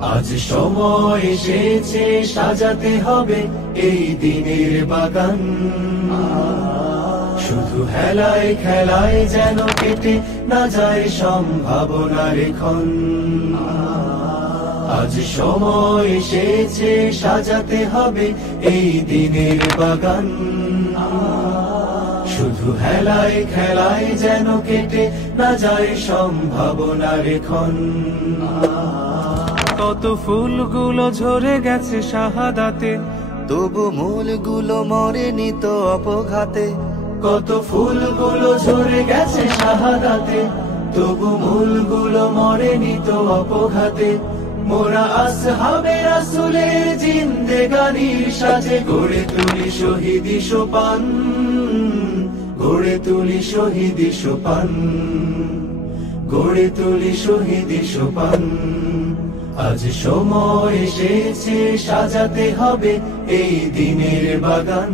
আজ সময় এসেছে সাজাতে হবে এই দিনের বাগান। শুধু হেলায় খেলায় যেন কেটে না যায় সম্ভাবনার ক্ষণ। আজ সময় এসেছে সাজাতে হবে এই দিনের বাগান। শুধু হেলায় খেলায় যেন কেটে না যায় সম্ভাবনার ক্ষণ। কত ফুলগুলো ঝরে গেছে শাহাদাতে, তবু মূলগুলো মরেনি তো অপঘাতে। কত ফুলগুলো ঝরে গেছে শাহাদাতে, তবু মূলগুলো মরেনি তো অপঘাতে। মোরা আসহাবে রাসূলের জিন্দেগানির সাজে গড়ে তুলি শহীদি সোপান, গড়ে তুলি শহীদি সোপান, গড়ে তুলি শহীদি সোপান। আজ সময় এসেছে সাজাতে হবে এই দিনের বাগান।